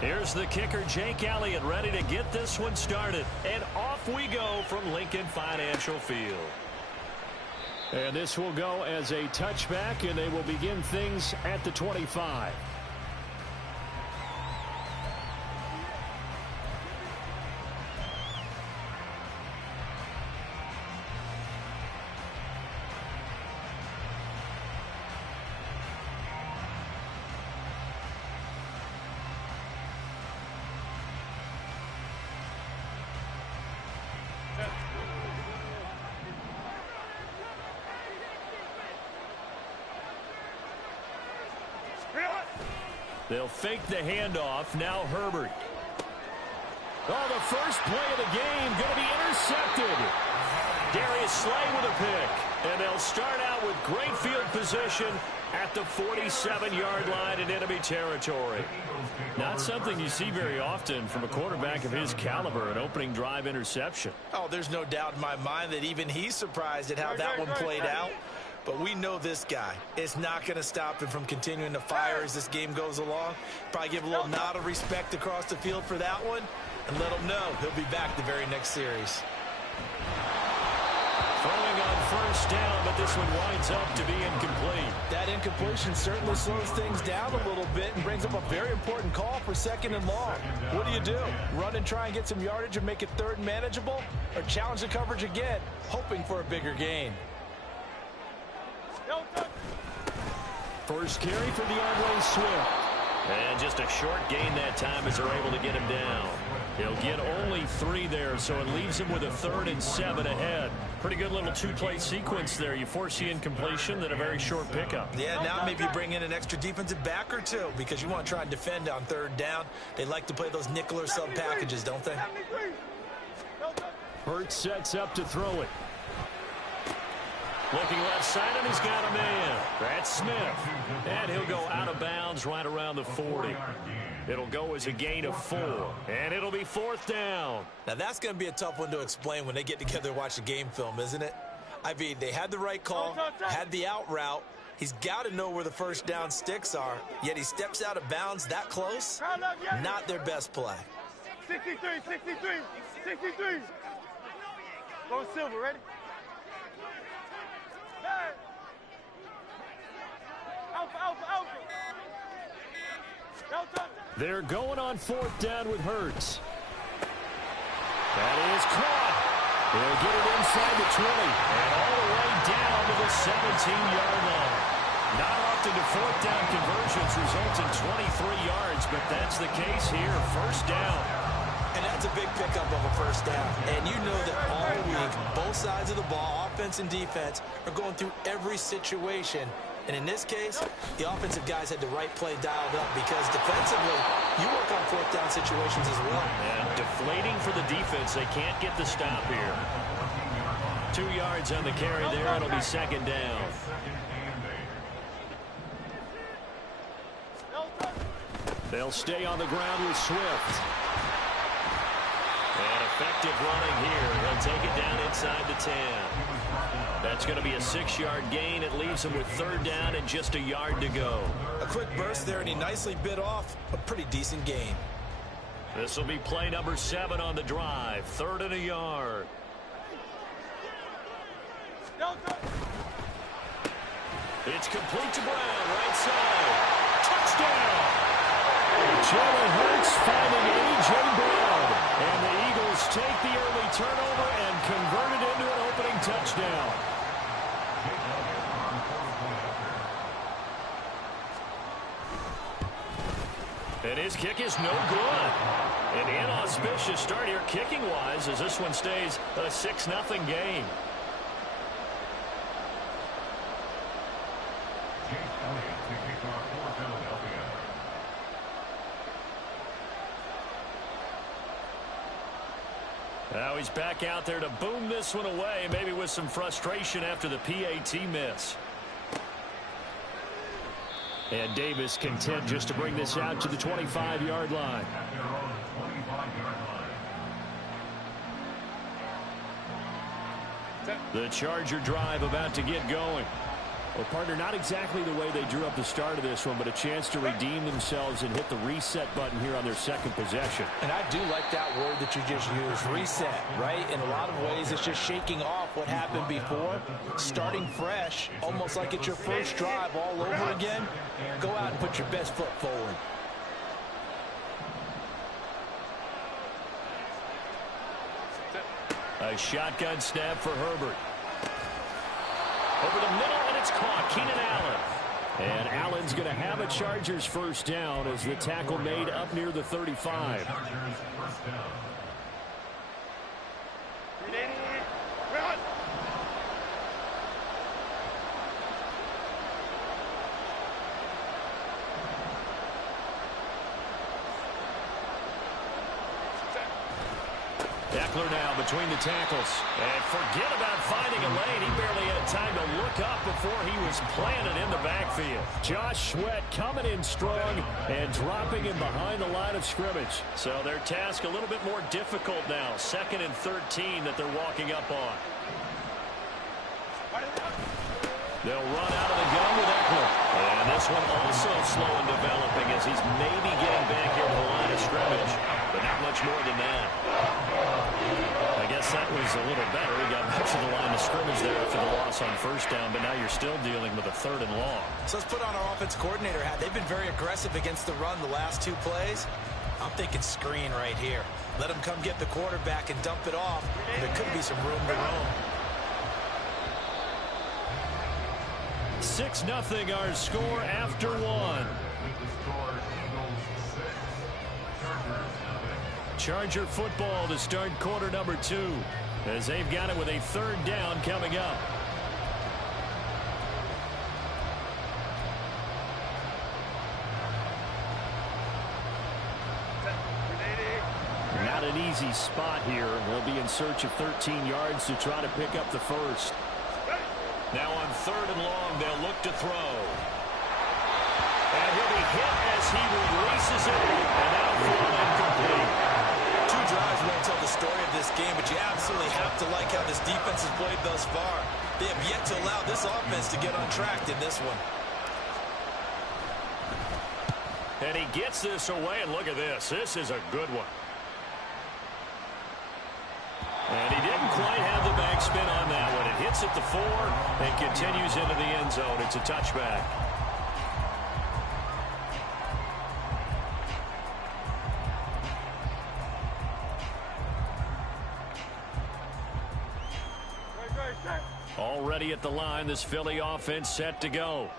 Here's the kicker, Jake Elliott, ready to get this one started. And off we go from Lincoln Financial Field. And this will go as a touchback, and they will begin things at the 25. They'll fake the handoff. Now Herbert. Oh, the first play of the game going to be intercepted. Darius Slay with a pick. And they'll start out with great field position at the 47-yard line in enemy territory. Not something you see very often from a quarterback of his caliber, an opening drive interception. Oh, there's no doubt in my mind that even he's surprised at how that one played out. But we know this guy is not going to stop him from continuing to fire as this game goes along. Probably give a little nod of respect across the field for that one and let him know he'll be back the very next series. Throwing on first down, but this one winds up to be incomplete. That incompletion certainly slows things down a little bit and brings up a very important call for 2nd and long. What do? Run and try and get some yardage and make it 3rd and manageable? Or challenge the coverage again, hoping for a bigger gain? First carry for DeAndre Swift. And just a short gain that time as they're able to get him down. He'll get only 3 there, so it leaves him with a 3rd and 7 ahead. Pretty good little 2-play sequence there. You force the incompletion, then a very short pickup. Yeah, now maybe bring in an extra defensive back or two because you want to try and defend on 3rd down. They like to play those nickel or sub packages, don't they? Hurts sets up to throw it. Looking left side, and he's got a man. That's Smith. And he'll go out of bounds right around the 40. It'll go as a gain of 4. And it'll be 4th down. Now, that's going to be a tough one to explain when they get together and watch the game film, isn't it? I mean, they had the right call, had the out route. He's got to know where the first down sticks are, yet he steps out of bounds that close. Not their best play. 63. Go Silver, ready? They're going on 4th down with Hurts. That is caught. He'll get it inside the 20 and all the way down to the 17-yard line. Not often do 4th down conversions result in 23 yards, but that's the case here. First down. And that's a big pickup of a first down. And you know that all week, both sides of the ball, offense and defense, are going through every situation. And in this case, the offensive guys had the right play dialed up because defensively, you work on 4th down situations as well. And deflating for the defense. They can't get the stop here. 2 yards on the carry there. It'll be 2nd down. They'll stay on the ground with Swift. And effective running here. He'll take it down inside the 10. That's going to be a 6-yard gain. It leaves him with 3rd down and just a yard to go. A quick burst there, and he nicely bit off a pretty decent gain. This will be play number 7 on the drive. 3rd and a yard. It's complete to Brown, right side. Touchdown! Jalen Hurts finding A.J. Brown. And the Eagles take the early turnover and convert it into an opening touchdown. And his kick is no good. An inauspicious start here kicking-wise as this one stays a 6-0 game. Now he's back out there to boom this one away, maybe with some frustration after the PAT miss. And Davis content just to bring this out to the 25-yard line. The Charger drive about to get going. Well, partner, not exactly the way they drew up the start of this one, but a chance to redeem themselves and hit the reset button here on their second possession. And I do like that word that you just used, reset, right? In a lot of ways, it's just shaking off what happened before, starting fresh, almost like it's your first drive all over again. Go out and put your best foot forward. A shotgun snap for Herbert. Over the middle, and it's caught. Keenan Allen. And Allen's going to have a Chargers first down as the tackle made up near the 35. Eckler now between the tackles. And forget about finding a lane. He barely had time to look up before he was planted in the backfield. Josh Sweat coming in strong and dropping him behind the line of scrimmage. So their task a little bit more difficult now. 2nd and 13 that they're walking up on. They'll run out of the gun with Eckler. And this one also slow in developing as he's maybe getting back here to the line of scrimmage. But not much more than that. I guess that was a little better. He got back to the line of scrimmage there after the loss on first down, but now you're still dealing with a 3rd and long. So let's put on our offense coordinator hat. They've been very aggressive against the run the last 2 plays. I'm thinking screen right here. Let them come get the quarterback and dump it off. There could be some room to roam. 6-0 our score after 1. Charger football to start quarter number 2 as they've got it with a 3rd down coming up. Not an easy spot here. They'll be in search of 13 yards to try to pick up the first. Now on 3rd and long, they'll look to throw. And he'll be hit as he releases it, and that'll fall incomplete. 2 drives won't tell the story of this game, but you absolutely have to like how this defense has played thus far. They have yet to allow this offense to get untracked in this one. And he gets this away, and look at this. This is a good one. And he didn't quite have the backspin on that one. It hits at the 4 and continues into the end zone. It's a touchback. Already at the line, this Philly offense set to go.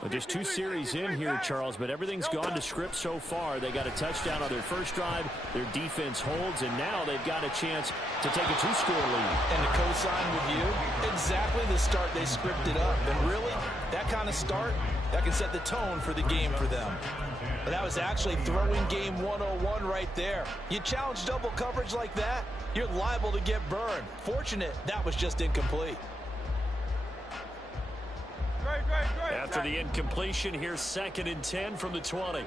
But there's 2 series in here, Charles, but everything's gone to script so far. They got a touchdown on their first drive. Their defense holds, and now they've got a chance to take a 2-score lead. And to co-sign with you, exactly the start they scripted up. And really, that kind of start, that can set the tone for the game for them. But that was actually throwing game 101 right there. You challenge double coverage like that, you're liable to get burned. Fortunate that was just incomplete. After the incompletion, here's 2nd and 10 from the 20.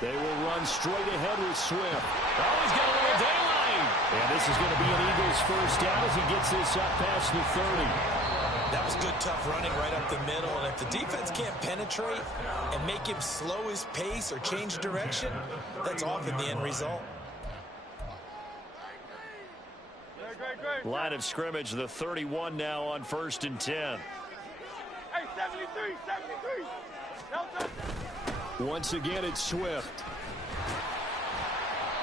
They will run straight ahead with Swift. Oh, he's got a little daylight. And this is going to be an Eagles first down as he gets this up past the 30. That was good, tough running right up the middle. And if the defense can't penetrate and make him slow his pace or change direction, that's often the end result. Line of scrimmage, the 31 now on 1st and 10. Hey, 73, 73. Once again, it's Swift.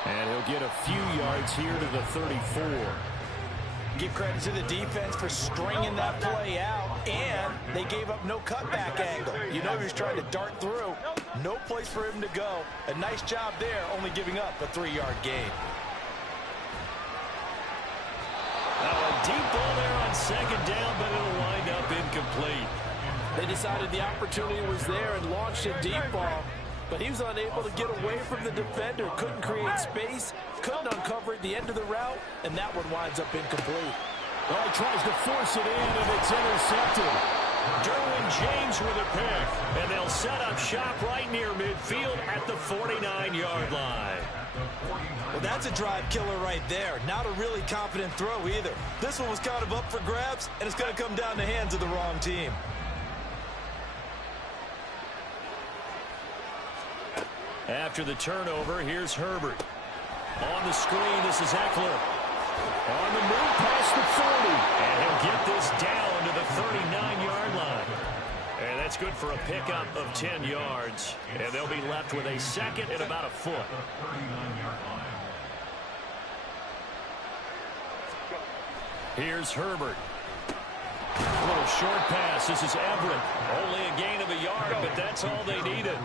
And he'll get a few yards here to the 34. Give credit to the defense for stringing that play out, and they gave up no cutback angle. You know he was trying to dart through. No place for him to go. A nice job there, only giving up a 3-yard gain. Now a deep ball there on 2nd down, but it'll wind up incomplete. They decided the opportunity was there and launched a deep ball, but he was unable to get away from the defender. Couldn't create space, couldn't uncover at the end of the route, and that one winds up incomplete. Well, he tries to force it in, and it's intercepted. Derwin James with a pick. And they'll set up shop right near midfield at the 49-yard line. Well, that's a drive killer right there. Not a really confident throw either. This one was kind of up for grabs, and it's going to come down the hands of the wrong team. After the turnover, here's Herbert. On the screen, this is Eckler. On the move past the 40. And he'll get this down to the 39-yard line. And that's good for a pickup of 10 yards. And they'll be left with a second and about a foot. Here's Herbert. A little short pass. This is Everett. Only a gain of a yard, but that's all they needed.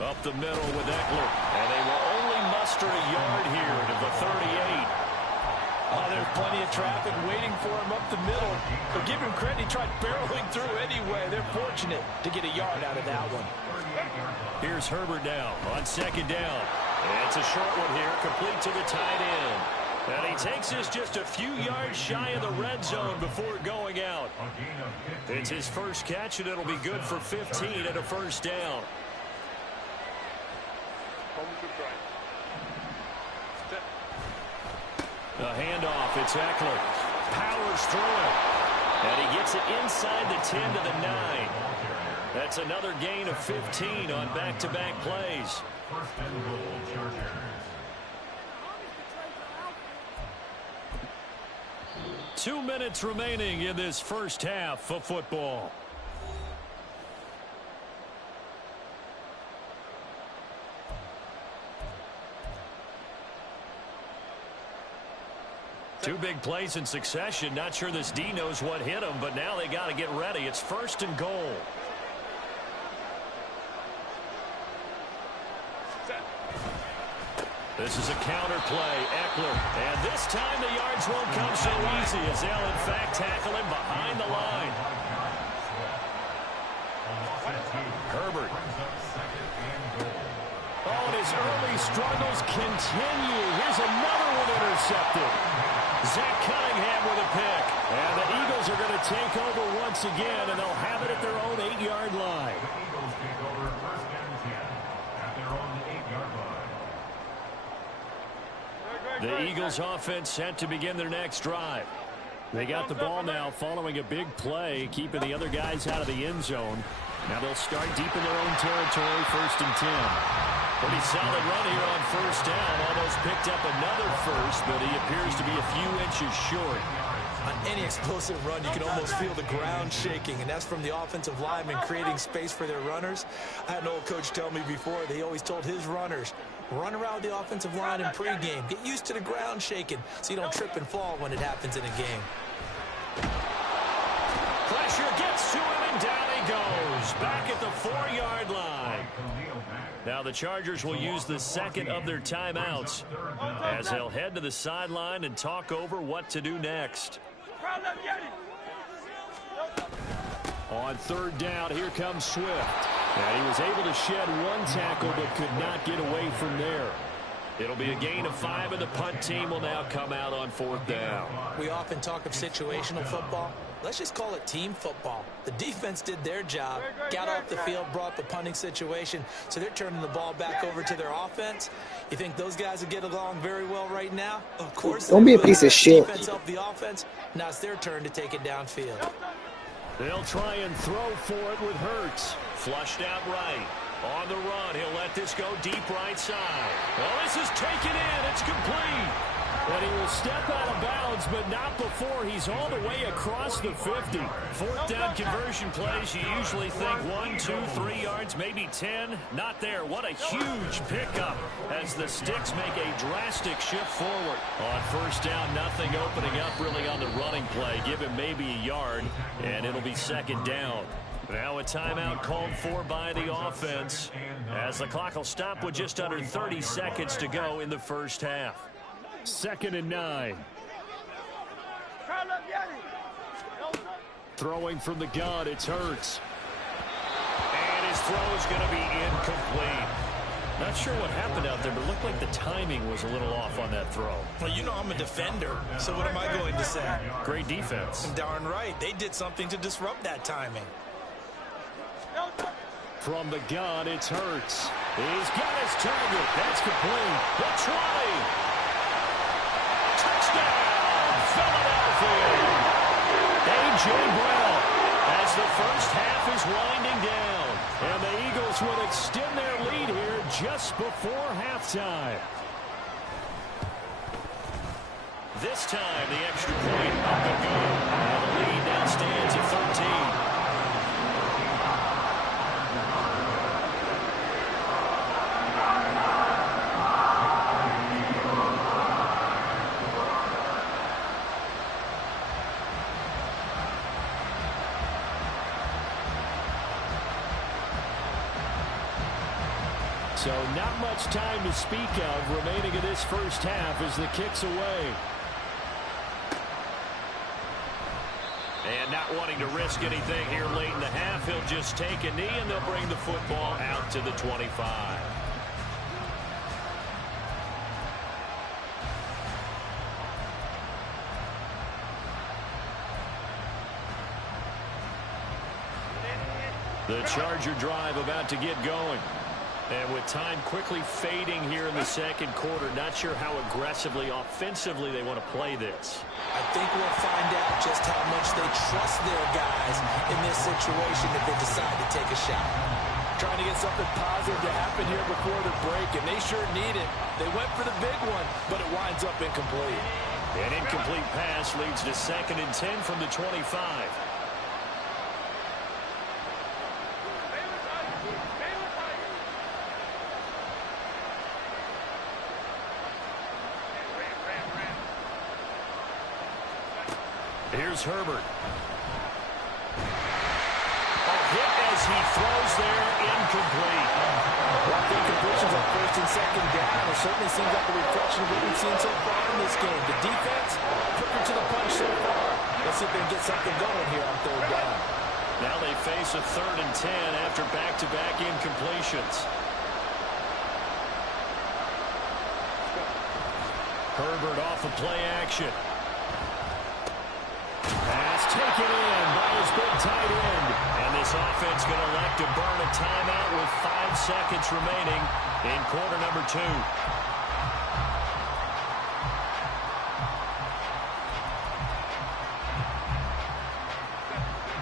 Up the middle with Eckler. And they will only muster a yard here to the 38. Oh, there's plenty of traffic waiting for him up the middle. But give him credit, he tried barreling through anyway. They're fortunate to get a yard out of that one. Here's Herbert now on second down. It's a short one here, complete to the tight end. And he takes this just a few yards shy of the red zone before going out. It's his first catch, and it'll be good for 15 and a first down. A handoff, it's Eckler. Powers through it. And he gets it inside the 10 to the 9. That's another gain of 15 on back-to-back plays. 2 minutes remaining in this first half of football. Two big plays in succession. Not sure this D knows what hit him, but now they got to get ready. It's first and goal. This is a counter play. Eckler. And this time the yards won't come so easy as they'll in fact tackle him behind the line. Herbert. Oh, and his early struggles continue. Here's another one intercepted. Zach Cunningham with a pick. And the Eagles are going to take over once again, and they'll have it at their own 8-yard line. The Eagles offense set to begin their next drive. They got the ball now following a big play, keeping the other guys out of the end zone. Now they'll start deep in their own territory, first and 10. Pretty solid run here on first down. Almost picked up another first, but he appears to be a few inches short. On any explosive run, you can almost feel the ground shaking, and that's from the offensive linemen creating space for their runners. I had an old coach tell me before, that he always told his runners, run around the offensive line in pregame. Get used to the ground shaking so you don't trip and fall when it happens in a game. Pressure gets to him, and down he goes. Back at the 4-yard line. Now the Chargers will use the second of their timeouts as they'll head to the sideline and talk over what to do next. On third down, here comes Swift. And he was able to shed one tackle but could not get away from there. It'll be a gain of 5, and the punt team will now come out on fourth down. We often talk of situational football. Let's just call it team football. The defense did their job, got off the field, brought the punting situation, so they're turning the ball back over to their offense. You think those guys will get along very well right now? Of course. Don't be a piece of shit. Defense helped the offense. Now it's their turn to take it downfield. They'll try and throw for it with Hurts. Flushed out right. On the run, he'll let this go deep right side. Well, this is taken in. It's complete. And he will step out of bounds, but not before he's all the way across the 50. Fourth down conversion plays, you usually think 1, 2, 3 yards, maybe 10. Not there. What a huge pickup as the Sticks make a drastic shift forward. On first down, nothing opening up really on the running play. Give him maybe a yard, and it'll be second down. Now a timeout called for by the offense as the clock will stop with just under 30 seconds to go in the first half. 2nd and 9. Throwing from the gun, it's Hurts. And his throw is going to be incomplete. Not sure what happened out there, but it looked like the timing was a little off on that throw. Well, you know I'm a defender, so what am I going to say? Great defense. Darn right. They did something to disrupt that timing. From the gun, it's Hurts. He's got his target. That's complete. The 20. Touchdown, Philadelphia. A.J. Brown as the first half is winding down. And the Eagles will extend their lead here just before halftime. This time, the extra point up and good. And the lead now stands at 13. So not much time to speak of remaining in this first half as the kick's away. And not wanting to risk anything here late in the half, he'll just take a knee and they'll bring the football out to the 25. The Charger drive about to get going. And with time quickly fading here in the second quarter, not sure how aggressively, offensively they want to play this. I think we'll find out just how much they trust their guys in this situation if they decide to take a shot. Trying to get something positive to happen here before the break, and they sure need it. They went for the big one, but it winds up incomplete. An incomplete pass leads to 2nd and 10 from the 25. Here's Herbert. A hit as he throws there, incomplete. Well, incompletions on 1st and 2nd down. It certainly seems like a reflection of what we've seen so far in this game. The defense, quicker to the punch so far. Let's see if they can get something going here on 3rd down. Now they face a 3rd and 10 after back-to-back incompletions. Herbert off of play action. Pass taken in by his big tight end. And this offense going to elect to burn a timeout with 5 seconds remaining in quarter number 2.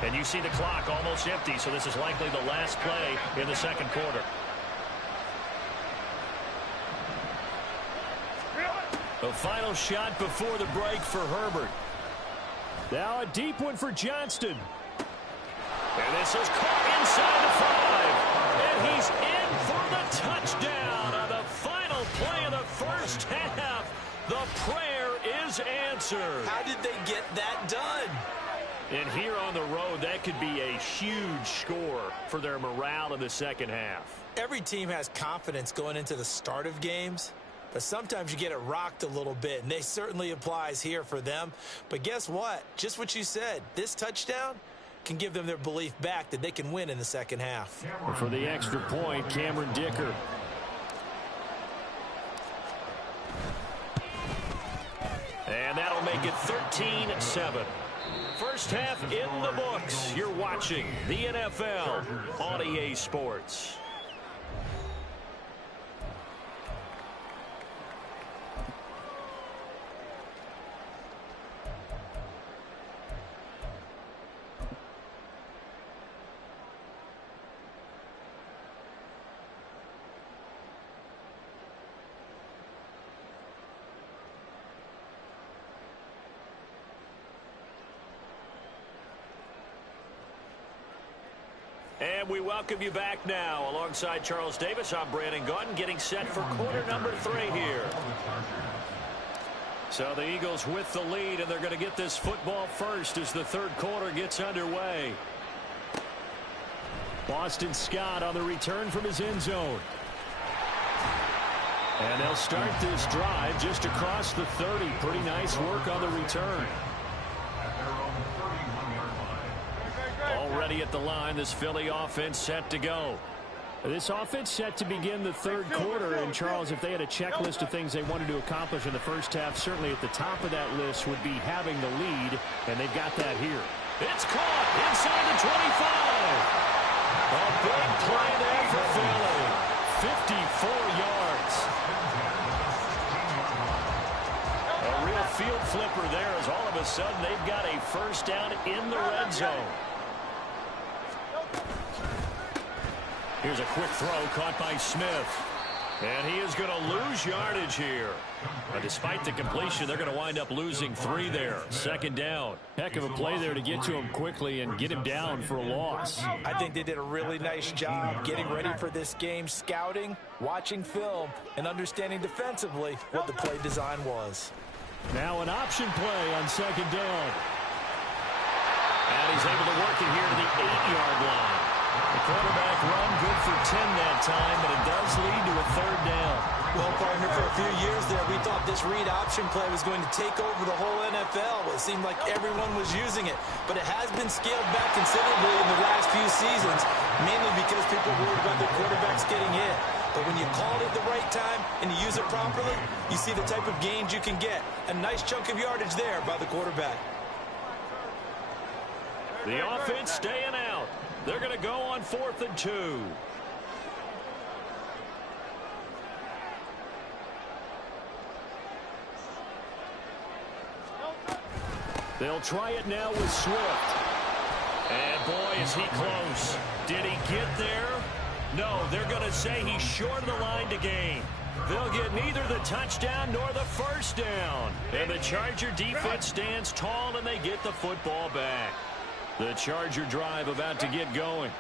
And you see the clock almost empty, so this is likely the last play in the second quarter. The final shot before the break for Herbert. Now a deep one for Johnston. And this is caught inside the 5. And he's in for the touchdown on the final play of the first half. The prayer is answered. How did they get that done? And here on the road, that could be a huge score for their morale in the second half. Every team has confidence going into the start of games. But sometimes you get it rocked a little bit, and they certainly applies here for them. But guess what? Just what you said. This touchdown can give them their belief back that they can win in the second half. For the extra point, Cameron Dicker. And that'll make it 13-7. First half in the books. You're watching the NFL on EA Sports. And we welcome you back now. Alongside Charles Davis, I'm Brandon Gaudin, getting set for quarter number 3 here. So the Eagles with the lead, and they're going to get this football first as the third quarter gets underway. Boston Scott on the return from his end zone. And they'll start this drive just across the 30. Pretty nice work on the return. Already at the line, this Philly offense set to go. This offense set to begin the third quarter. And, Charles, if they had a checklist of things they wanted to accomplish in the first half, certainly at the top of that list would be having the lead, and they've got that here. It's caught inside the 25. A big play there for Philly. 54 yards. A real field flipper there as all of a sudden they've got a first down in the red zone. Here's a quick throw caught by Smith. And he is going to lose yardage here. Despite the completion, they're going to wind up losing 3 there. Second down. Heck of a play there to get to him quickly and get him down for a loss. I think they did a really nice job getting ready for this game, scouting, watching film, and understanding defensively what the play design was. Now an option play on second down. And he's able to work it here to the 8-yard line. The quarterback run good for 10 that time, but it does lead to a third down. Well, partner, for a few years there, we thought this read option play was going to take over the whole NFL. It seemed like everyone was using it, but it has been scaled back considerably in the last few seasons, mainly because people are worried about their quarterbacks getting hit. But when you call it at the right time and you use it properly, you see the type of gains you can get. A nice chunk of yardage there by the quarterback. The offense staying out. They're going to go on 4th and 2. They'll try it now with Swift. And boy, is he close. Did he get there? No, they're going to say he's short of the line to gain. They'll get neither the touchdown nor the first down. And the Charger defense stands tall and they get the football back. The Charger drive about to get going.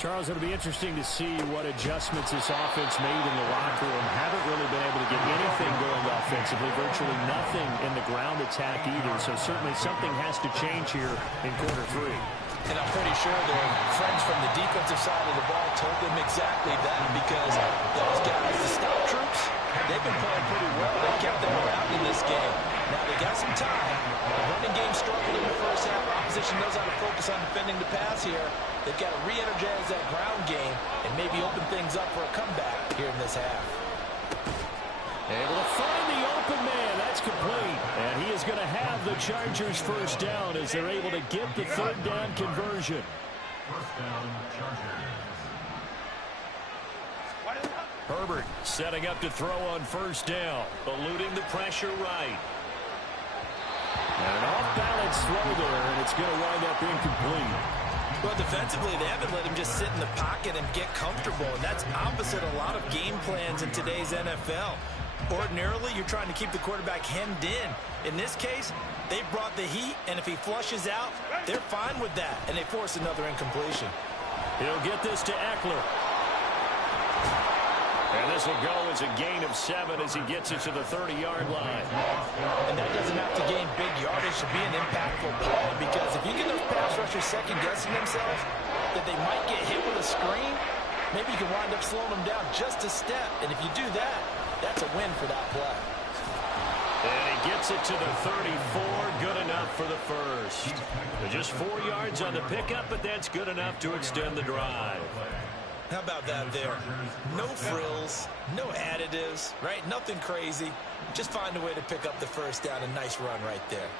Charles, it'll be interesting to see what adjustments this offense made in the locker room. Haven't really been able to get anything going offensively, virtually nothing in the ground attack either. So certainly something has to change here in quarter 3. And I'm pretty sure their friends from the defensive side of the ball told them exactly that, because those guys, the stop troops, they've been playing pretty well. They kept them around in this game. Now they got some time. The running game struggled in the first half. Opposition knows how to focus on defending the pass here. They've got to re-energize that ground game and maybe open things up for a comeback here in this half. Able to find the open man. That's complete. And he is going to have the Chargers first down as they're able to get the third down conversion. First down, Chargers. Herbert setting up to throw on first down, eluding the pressure right. And an off-balance throw there, and it's going to wind up incomplete. Well, defensively, they haven't let him just sit in the pocket and get comfortable, and that's opposite a lot of game plans in today's NFL. Ordinarily, you're trying to keep the quarterback hemmed in. In this case, they brought the heat, and if he flushes out, they're fine with that, and they force another incompletion. He'll get this to Eckler. And this will go as a gain of 7 as he gets it to the 30-yard line. And that doesn't have to gain big yardage to be an impactful play, because if you get those pass rushers second-guessing themselves that they might get hit with a screen, maybe you can wind up slowing them down just a step. And if you do that, that's a win for that play. And he gets it to the 34, good enough for the first. Just 4 yards on the pickup, but that's good enough to extend the drive. How about that there? No frills, no additives, right? Nothing crazy. Just find a way to pick up the first down. A nice run right there.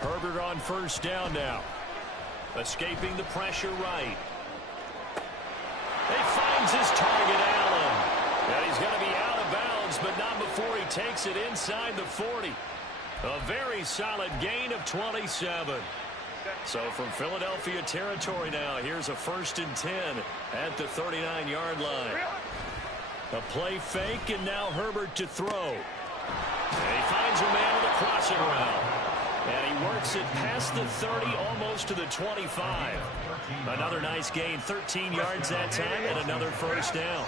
Herbert on first down now. Escaping the pressure right. He finds his target, Allen. And he's going to be out of bounds, but not before he takes it inside the 40. A very solid gain of 27. So from Philadelphia territory now, here's a 1st and 10 at the 39-yard line. A play fake, and now Herbert to throw. And he finds a man with a crossing route. And he works it past the 30, almost to the 25. Another nice gain, 13 yards that time, and another first down.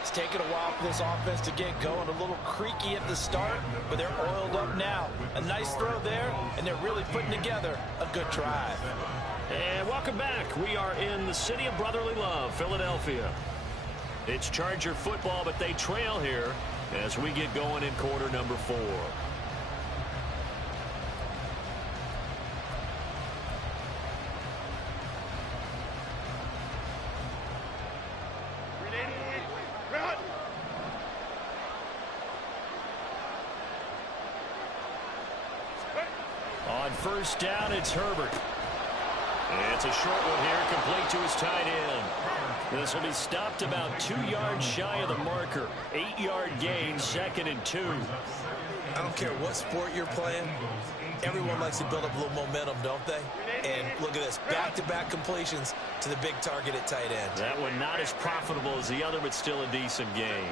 It's taken a while for this offense to get going. A little creaky at the start, but they're oiled up now. A nice throw there, and they're really putting together a good drive. And welcome back. We are in the city of brotherly love, Philadelphia. It's Charger football, but they trail here as we get going in quarter number 4. On first down, it's Herbert. It's a short one here, complete to his tight end. This will be stopped about 2 yards shy of the marker. 8-yard gain, 2nd and 2. I don't care what sport you're playing. Everyone likes to build up a little momentum, don't they? And look at this, back-to-back completions to the big target at tight end. That one not as profitable as the other, but still a decent gain.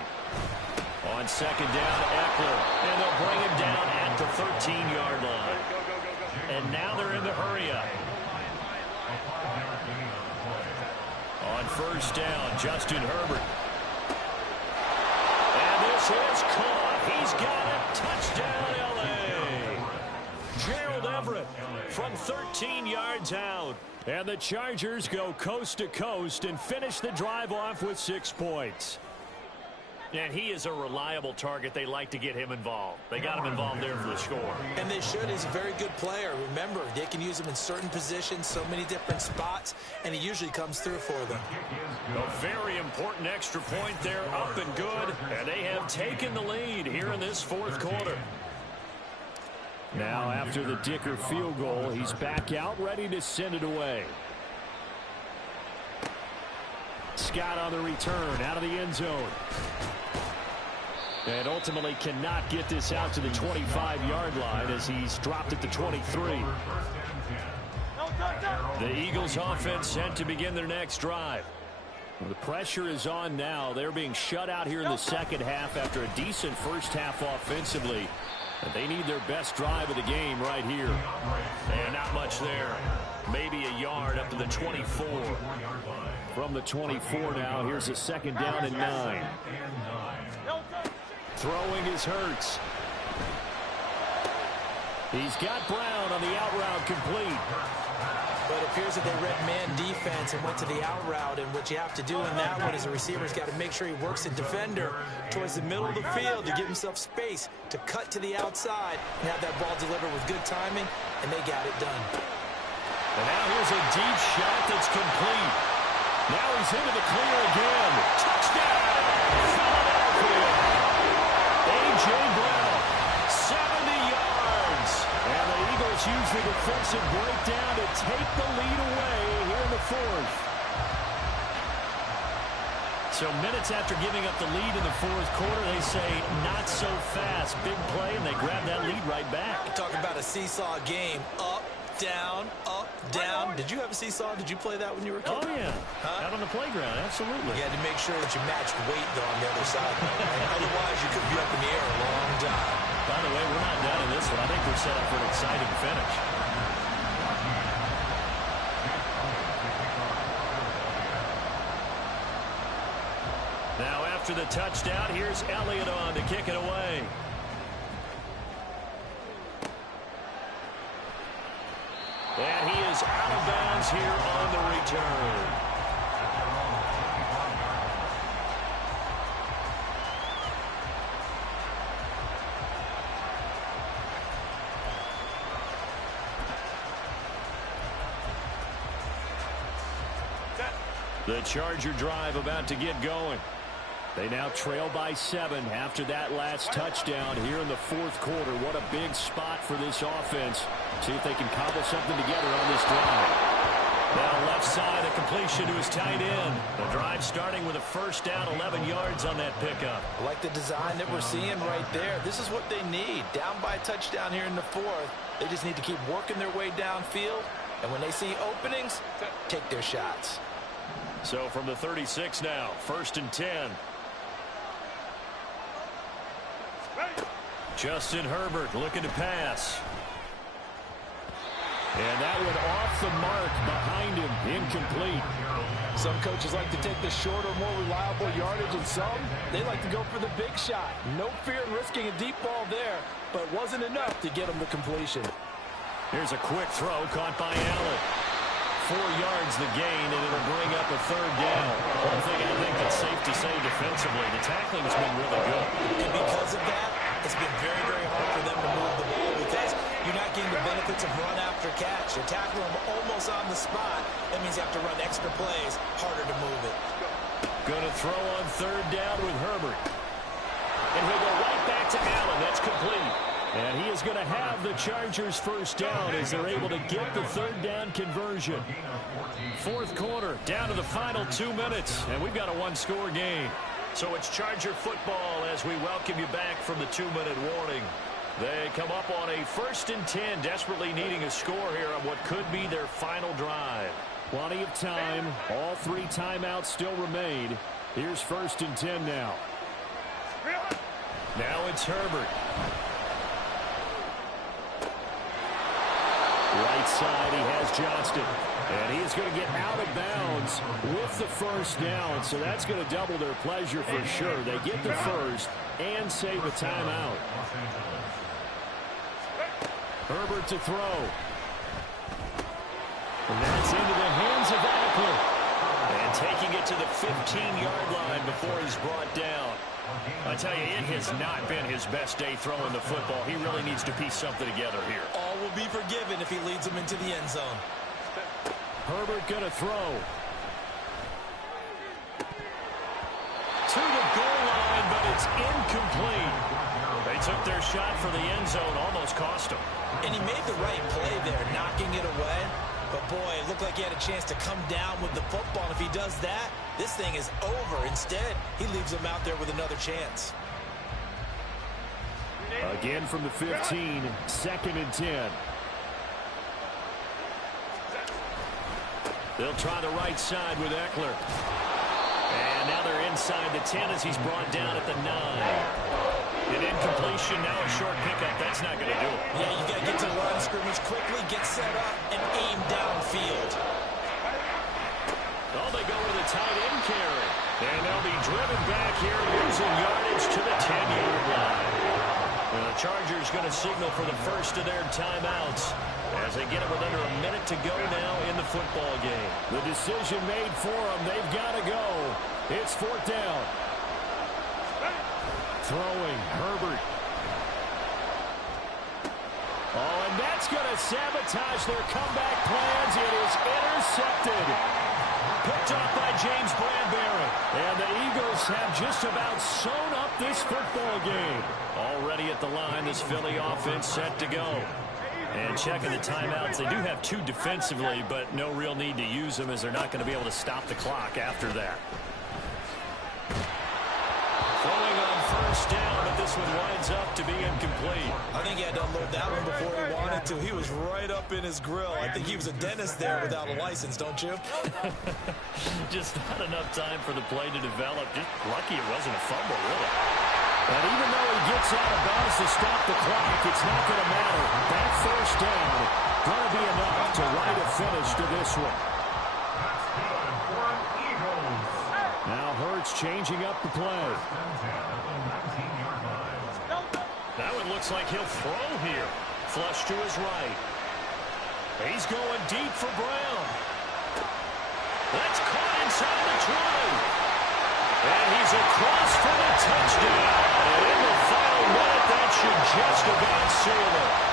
On 2nd down, Eckler. And they'll bring him down at the 13-yard line. And now they're in the hurry-up. On first down, Justin Herbert. And this is caught. He's got it. Touchdown, L.A. Gerald Everett from 13 yards out. And the Chargers go coast to coast and finish the drive off with 6 points. And he is a reliable target. They like to get him involved. They got him involved there for the score. And they should. He's a very good player. Remember, they can use him in certain positions, so many different spots, and he usually comes through for them. A very important extra point there, up and good. And they have taken the lead here in this 4th quarter. Now, after the Dicker field goal, he's back out, ready to send it away. Scott on the return, out of the end zone. And ultimately cannot get this out to the 25-yard line as he's dropped at the 23. The Eagles offense set to begin their next drive. The pressure is on now. They're being shut out here in the second half after a decent first half offensively. And they need their best drive of the game right here. And not much there. Maybe a yard up to the 24. From the 24 now, here's a 2nd down and 9. Throwing is Hurts. He's got Brown on the out route complete. But it appears that they read man defense and went to the out route, and what you have to do in that one is the receiver's got to make sure he works the defender towards the middle of the field to give himself space to cut to the outside and have that ball delivered with good timing, and they got it done. And now here's a deep shot that's complete. Now he's into the clear again. Touchdown, Philadelphia. A.J. Brown, 70 yards. And the Eagles use the defensive breakdown to take the lead away here in the 4th. So minutes after giving up the lead in the 4th quarter, they say not so fast. Big play, and they grab that lead right back. Talk about a seesaw game. Up, down, up, down. Did you have a seesaw? Did you play that when you were a kid? Oh, yeah. Huh? Out on the playground, absolutely. You had to make sure that you matched weight, though, on the other side. Right? Otherwise, you could be up in the air a long time. By the way, we're not done in this one. I think we're set up for an exciting finish. Now, after the touchdown, here's Elliott on to kick it away. And he is out of bounds here on the return. The Charger drive about to get going. They now trail by 7 after that last touchdown here in the 4th quarter. What a big spot for this offense. See if they can cobble something together on this drive. Now left side, a completion to his tight end. The drive starting with a first down, 11 yards on that pickup. I like the design that we're seeing right there. This is what they need. Down by a touchdown here in the 4th. They just need to keep working their way downfield. And when they see openings, take their shots. So from the 36 now, 1st and 10. Justin Herbert looking to pass. And that one off the mark behind him, incomplete. Some coaches like to take the shorter, more reliable yardage, and some, they like to go for the big shot. No fear in risking a deep ball there, but it wasn't enough to get him the completion. Here's a quick throw caught by Allen. 4 yards the gain, and it'll bring up a 3rd down. One thing I think that's safe to say defensively, the tackling has been really good. And because of that, it's been very, very hard for them to move the ball because you're not getting the benefits of run after catch. You're tackling them almost on the spot. That means you have to run extra plays, harder to move it. Going to throw on 3rd down with Herbert. And he'll go right back to Allen. That's complete. And he is going to have the Chargers first down as they're able to get the third down conversion. Fourth quarter, down to the final 2 minutes, and we've got a one-score game. So it's Charger football as we welcome you back from the 2-minute warning. They come up on a 1st and 10, desperately needing a score here on what could be their final drive. Plenty of time. All 3 timeouts still remain. Here's 1st and 10 now. Now it's Herbert. Right side, he has Johnston. And he is going to get out of bounds with the first down. So that's going to double their pleasure for sure. They get the first and save a timeout. Herbert to throw. And that's into the hands of Eckler. And taking it to the 15-yard line before he's brought down. I tell you, it has not been his best day throwing the football. He really needs to piece something together here. All will be forgiven if he leads them into the end zone. Herbert going to throw. To the goal line, but it's incomplete. They took their shot for the end zone, almost cost him. And he made the right play there, knocking it away. But, boy, it looked like he had a chance to come down with the football. And if he does that, this thing is over. Instead, he leaves him out there with another chance. Again from the 15, 2nd and 10. They'll try the right side with Eckler. And now they're inside the 10 as he's brought down at the 9. An incompletion, now a short pickup. That's not going to do it. Yeah, you got to get to the line of scrimmage quickly, get set up, and aim downfield. Oh, they go with a tight end carry. And they'll be driven back here, losing yardage to the 10-yard line. And the Chargers going to signal for the first of their timeouts as they get it with under a minute to go now in the football game. The decision made for them. They've got to go. It's 4th down. Throwing, Herbert. Oh, and that's going to sabotage their comeback plans. It is intercepted. Picked off by James Bradbury. And the Eagles have just about sewn up this football game. Already at the line, this Philly offense set to go. And checking the timeouts, they do have 2 defensively, but no real need to use them as they're not going to be able to stop the clock after that. Throwing on 1st down, but this one winds up to be incomplete. I think he had to unload that one before he wanted to. He was right up in his grill. I think he was a dentist there without a license, don't you? Just not enough time for the play to develop. Just lucky it wasn't a fumble, really. And even though he gets out of bounds to stop the clock, it's not going to matter. That first down going to be enough to write a finish to this one. Now Hurts changing up the play. That one looks like he'll throw here. Flush to his right. He's going deep for Brown. That's caught inside the 20. And he's across for the touchdown. And in the final minute, that should just about seal it.